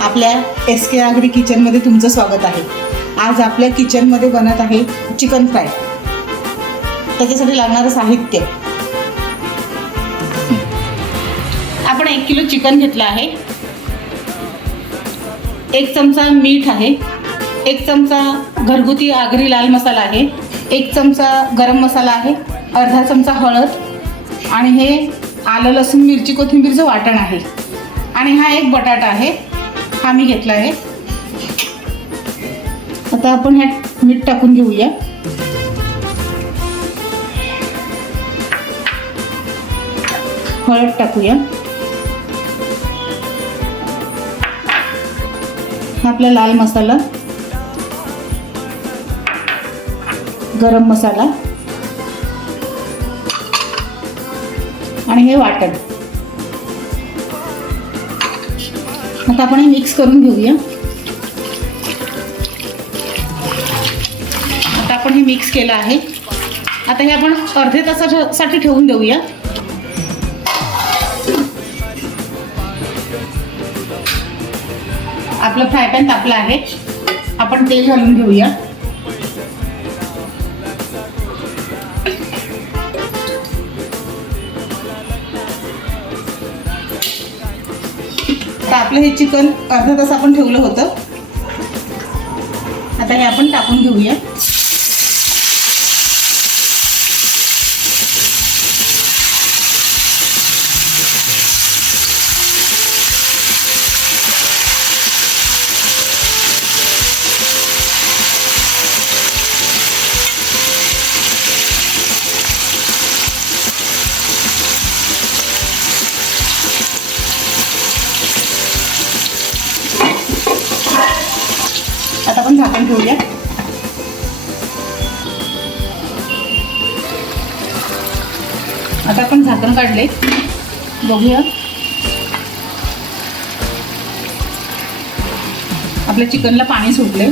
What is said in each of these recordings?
आपल्या एस के आगरी किचनमध्ये तुमचं स्वागत आहे. आज आपल्या किचनमध्ये बनत आहे चिकन फ्राय. त्याच्यासाठी लागणारं साहित्य. आपण एक किलो चिकन घेतलं आहे. एक चमचा मीठ आहे. एक चमचा घरगुती आगरी लाल मसाला आहे. एक चमचा गरम मसाला आहे. अर्धा चमचा हळद. आणि हे आलं लसूण मिरची कोथिंबीरचं वाटण आहे. आणि हा एक बटाटा आहे. हा मी घेतला आहे. आता आपण ह्यात मीठ टाकून घेऊया. हळद टाकूया. आपला लाल मसाला. गरम मसाला. आणि हे वाटण. आता आपण हे मिक्स करून घेऊया. आता आपण हे मिक्स केलं आहे. आता हे आपण अर्धे तासासाठी ठेवून देऊया. आपलं फ्राय पॅन तापलं आहे. आपण तेल घालून घेऊया. आता आपलं हे चिकन अर्धा तास आपण ठेवलं होतं. आता हे आपण टाकून घेऊया. आता आता आपण झाकण काढले बघूया. आपल्या चिकनला पाणी सुटले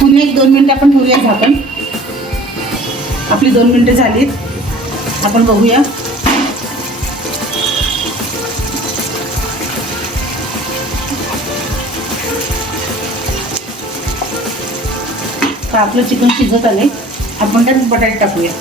पुन्हा एक दोन मिनिटं आपण ठेवूया झाकण. आपली दोन मिनिटं झालीत. आपण बघूया. तर आपलं चिकन शिजत आले आपण त्यात बटाटे टाकूया.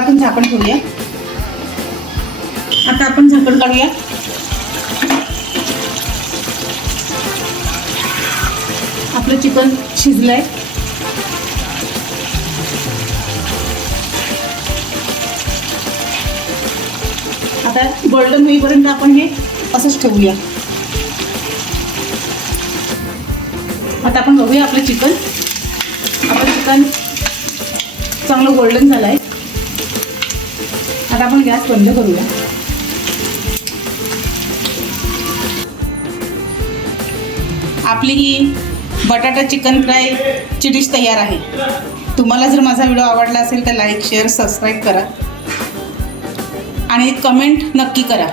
आता आपण झाकण ठेवूया. आता आपण झाकण काढूया. आपलं चिकन शिजलंय. आता गोल्डन होईपर्यंत आपण हे असंच ठेवूया. आता आपण बघूया आपलं चिकन. आपलं चिकन चांगलं गोल्डन झालं आहे आता आपण गॅस बंद करूया. आपली ही बटाटा चिकन फ्रायची डिश तयार आहे. तुम्हाला जर माझा व्हिडिओ आवडला असेल तर लाईक शेअर सबस्क्राईब करा. आणि कमेंट नक्की करा.